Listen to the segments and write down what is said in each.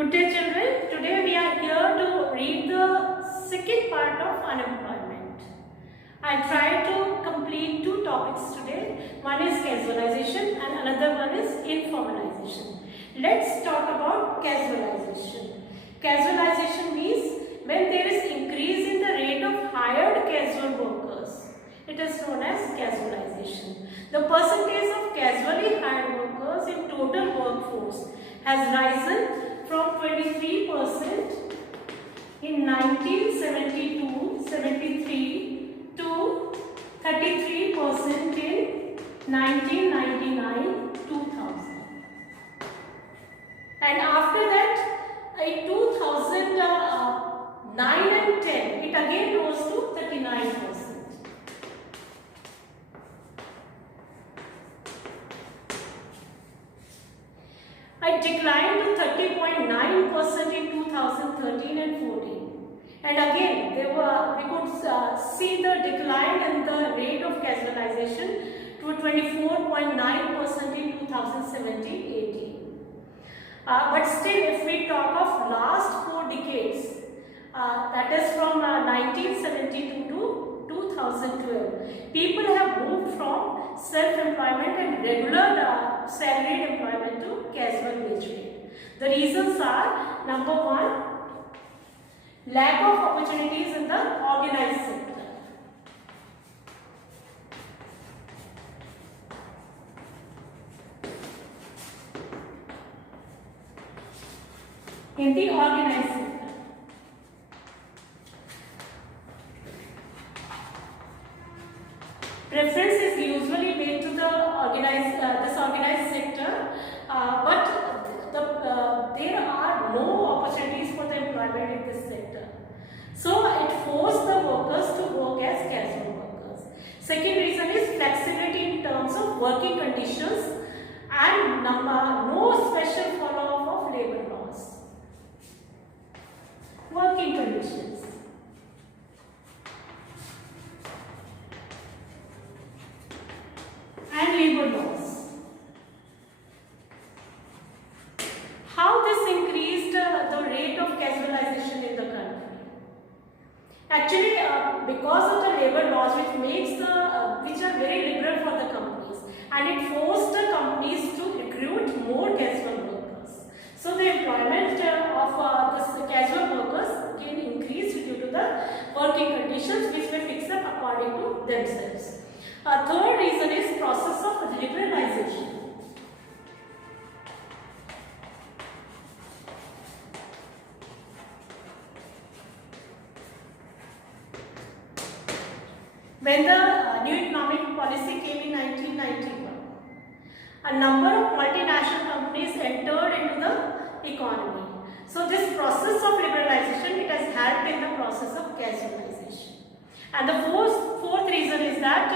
Good day children, today we are here to read the second part of unemployment. I tried to complete two topics today. One is casualization and another one is informalization. Let's talk about casualization. Casualization means when there is increase in the rate of hired casual workers. It is known as casualization. The percentage of casually hired workers in total workforce has risen from 23% in 1972-73 to 33% in 1999-2000. And after that, in 2009 and 10, it again rose to 39%. It declined to 30.9% in 2013 and 14. And again, we could see the decline in the rate of casualization to 24.9% in 2017-18. But still, if we talk of last 4 decades, that is from 1972 to 2012, people have moved from self-employment and regular salaried employment to casual wage rate. The reasons are, number one, lack of opportunities in the organized sector. In the organized sector. Preference is usually made to the disorganized sector, but there are no opportunities for the employment in this sector. So it forced the workers to work as casual workers. Second reason is flexibility in terms of working conditions and no special follow-up of labor laws. Working conditions. And labor laws. How this increased the rate of casualization in the country? Actually, because of the labor laws, which are very liberal for the companies, and it forced the companies to recruit more casual workers. So the employment of this casual workers can increase due to the working conditions which were fixed up according to themselves. Third reason is process of liberalization. When the new economic policy came in 1991, a number of multinational companies entered into the economy. So this process of liberalization, it has helped in the process of casualization. And the fourth reason is that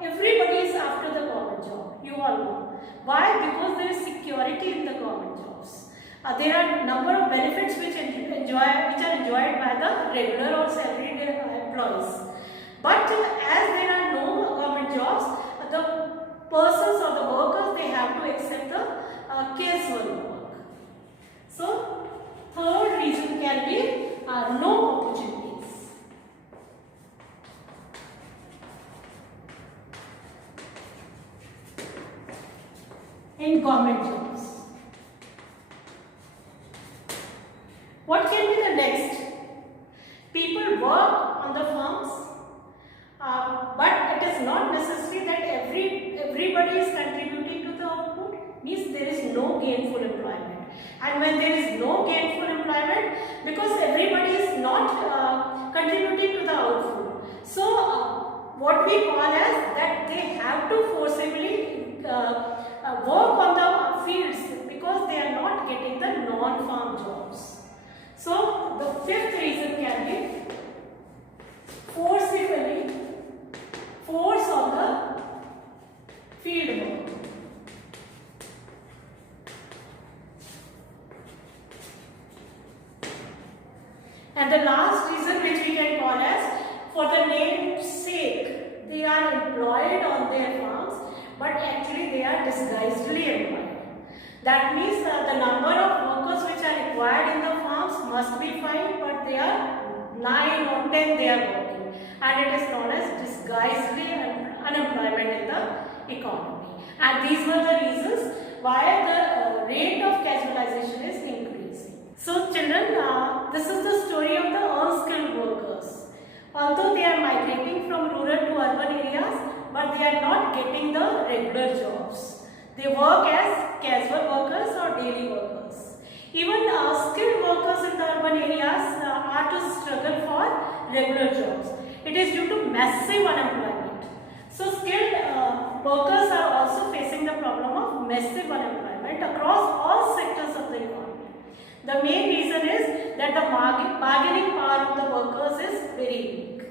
everybody is after the government job. You all know. Why? Because there is security in the government jobs. There are a number of benefits which are enjoyed by the regular or salaried employees. But as there are no government jobs, the persons or the workers, they have to accept the casual work. So, third reason can be no opportunities. In government jobs. What can be the next? People work on the farms, but it is not necessary that everybody is contributing to the output. Means there is no gainful employment. And when there is no gainful employment, because everybody is not contributing to the output, so what we call as that they have to forcibly work on the fields because they are not getting the non-farm jobs. So the fifth reason can be force of the field work. And the last reason, which we can call as for the name's sake, they are employed on their farms, but actually they are disguisedly employed. That means the number of workers which are required in the farms must be 5, but they are 9 or 10 they are working, and it is known as disguised unemployment in the economy. And these were the reasons why the rate of casualization is increasing. So children, this is the story of the unskilled workers. Although they are migrating from rural to urban areas, but they are not getting the regular jobs. They work as casual workers or daily workers. Even skilled workers in the urban areas are to struggle for regular jobs. It is due to massive unemployment. So skilled workers are also facing the problem of massive unemployment across all sectors of the economy. The main reason is that the bargaining power of the workers is very weak,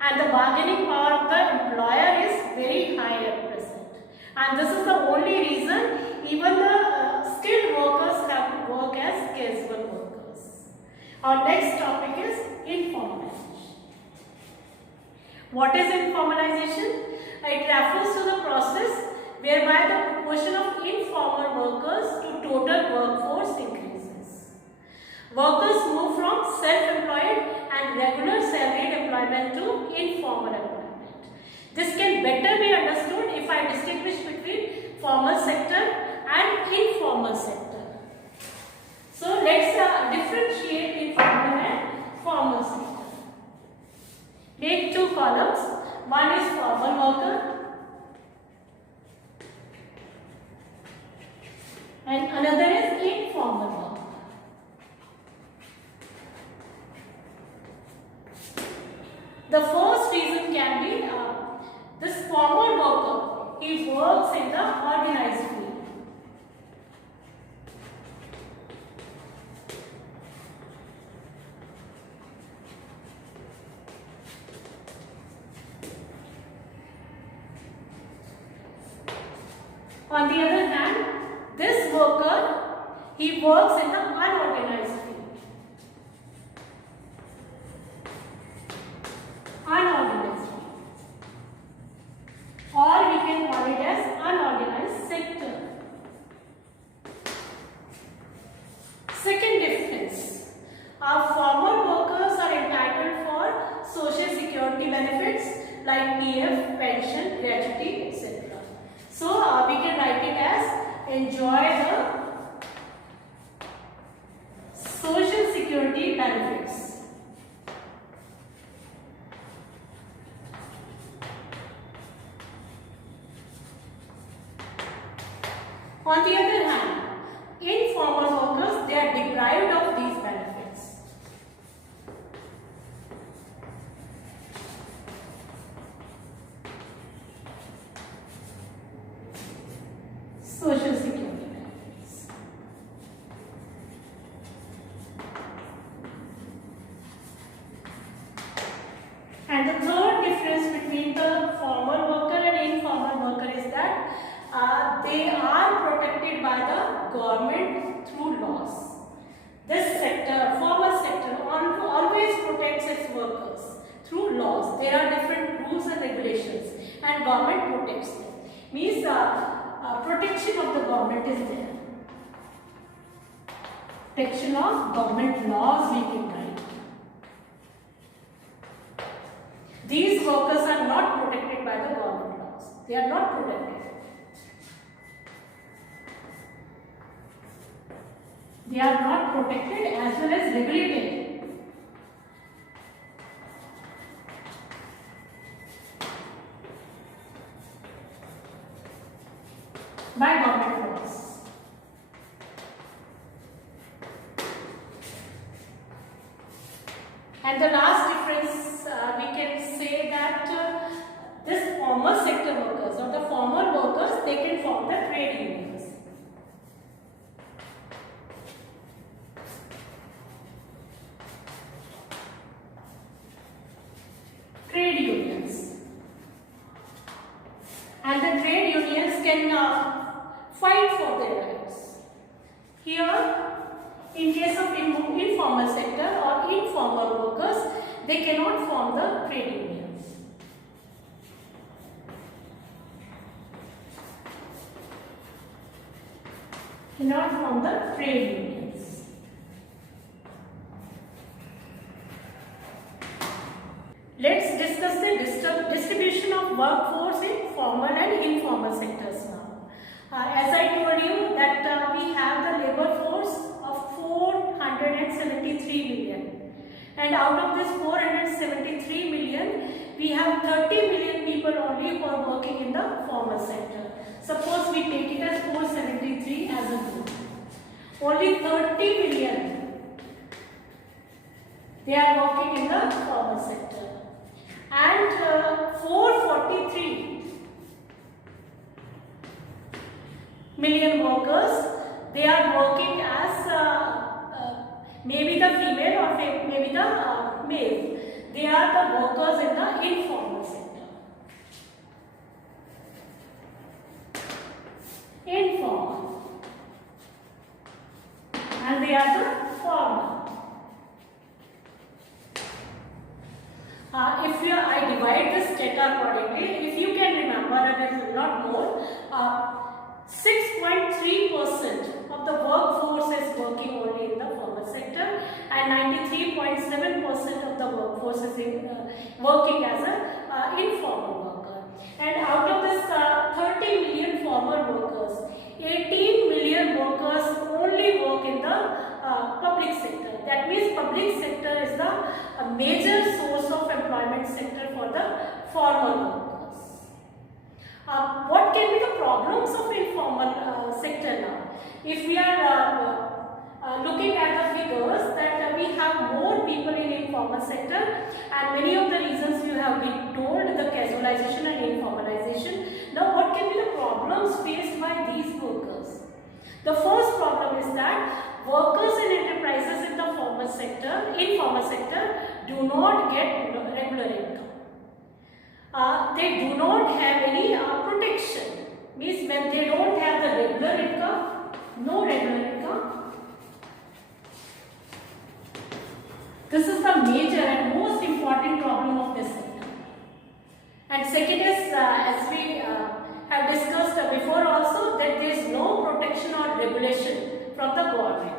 and the bargaining power of the employer is very high at present. And this is the only reason even the skilled workers have to work as casual workers. Our next topic is informalization. What is informalization? It refers to the process whereby the proportion of informal workers to total workforce increases. Workers move from self-employed and regular salaried employment to informal employment. This can better be understood if I distinguish between formal sector and informal sector. So let's differentiate informal and formal sector. Make two columns. One is formal worker and another is informal worker. The first reason can be this formal worker, he works in the organized field. On the other hand, this worker, he works in the unorganized field. Unorganized field. Or we can call it as unorganized sector. Second difference, our formal workers are entitled for social security benefits like PF, pension, gratuity, etc. So we can write it as enjoy the social security benefits. On the other hand, informal workers, they are deprived of these benefits. Social security benefits. And the third difference between the formal worker and informal worker is that they are protected by the government through laws. This sector, formal sector, always protects its workers through laws. There are different rules and regulations, and government protects them. Means protection of the government is there. Protection of government laws we can write. These workers are not protected by the government laws. They are not protected. They are not protected as well as regulated. By government laws. And the last difference, we can say that this formal sector workers or the formal workers, they can form the trade unions. Trade unions. And the trade unions can fight for their rights. Here, in case of informal sector or informal workers, they cannot form the trade unions. not from the trade unions. Let's discuss the distribution of workforce in formal and informal sectors now. As I told you that we have the labor force of 473 million, and out of this 473 million, we have 30 million people only who are working in the formal sector. Suppose we take it as 473 as a group. Only 30 million, they are working in the formal sector. And 443 million workers, they are working as maybe the female or maybe the male. They are the workers in the informal sector. Informal. And they are the formal. If I divide this data accordingly, if you can remember, and it is not more, 6.3% of the workforce is working only in the formal sector, and 93.7% of the workforce is working as an informal worker. And out of this 30 million formal workers, 18 million workers only work in the public sector. That means public sector is the major source of employment sector for the formal workers. What can be the problems of informal sector now? If we are looking at the figures that we have more people in informal sector, and many of the reasons you have been told, the casualization and informalization. Now what can be the problems faced by these workers? The first problem is that workers and enterprises in the informal sector do not get regular income. They do not have any protection. Means when they don't have the regular income, no regular income. This is the major and most important problem of this sector. And second is, as we have discussed before also, that there is no protection or regulation from the government.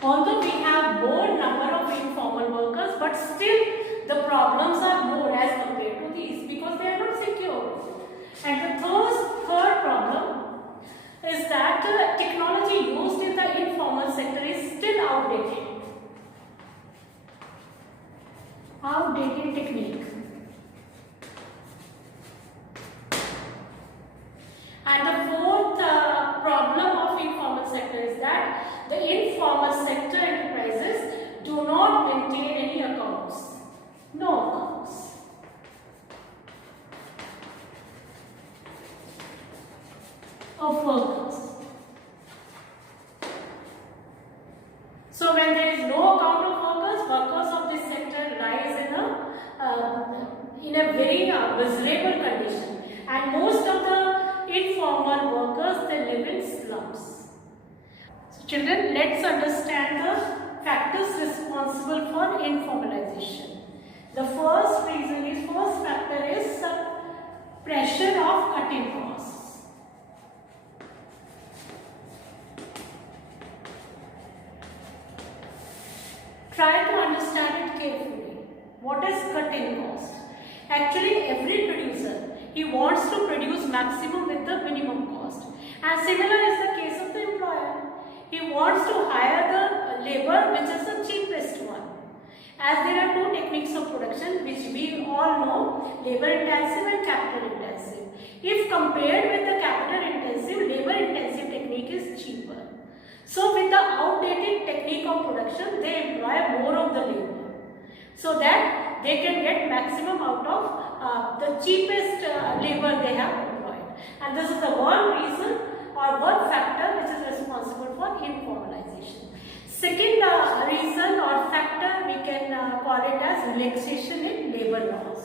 Although we have more number of informal workers, but still the problems are more as compared to these because they are not secure. And the third problem is that the technology used in the informal sector is still outdated. Outdated technique. And the fourth problem of informal sector is that the informal sector enterprises do not maintain any accounts. No accounts. Of workers. So when there is no account of workers of this sector lies in a very miserable condition, and most of the informal workers, they live in slums. So children, let's understand the factors responsible for informalization. The first factor is pressure of cutting costs. Try to understand it carefully. What is cutting cost? Actually, every producer, he wants to produce maximum with the minimum cost. And similar is the case of the employer. He wants to hire the labor which is the cheapest one. As there are two techniques of production which we all know, labor intensive and capital intensive. If compared with the capital intensive, labor intensive technique is cheaper. So with the outdated technique of production, they employ more of the labor so that they can get maximum out of the cheapest labor they have employed. And this is the one reason or one factor which is responsible for informalization. Second reason or factor, we can call it as relaxation in labor laws.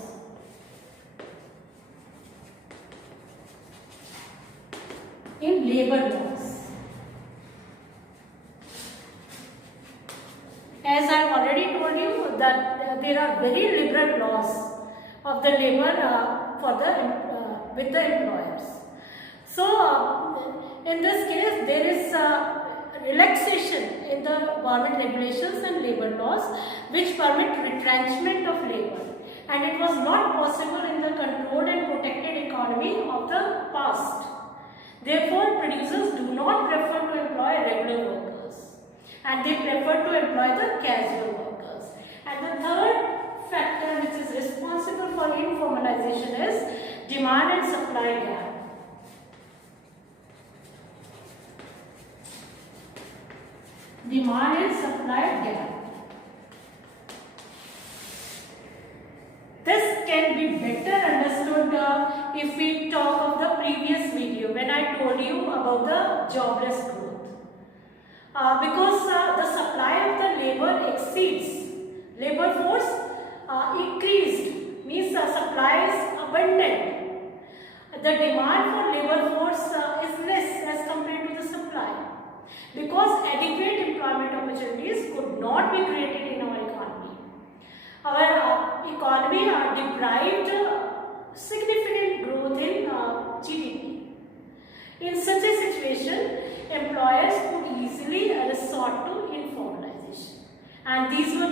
In labor laws. As I have already told you that there are very liberal laws of the labor with the employers. So in this case there is relaxation in the government regulations and labor laws which permit retrenchment of labor, and it was not possible in the controlled and protected economy of the past. Therefore, producers do not prefer to employ regular workers, and they prefer to employ the casual workers. And the third factor which is responsible for informalization is demand and supply gap. Demand and supply gap. This can be better understood if we talk of the previous video when I told you about the jobless growth. Because the supply of the labor exceeds, labor force increased, means the supply is abundant. The demand for labor force is less as compared to the supply, because adequate employment opportunities could not be created in our economy. Our economy deprived significant growth in GDP. In such a situation, employers could easily resort to informalization, and these were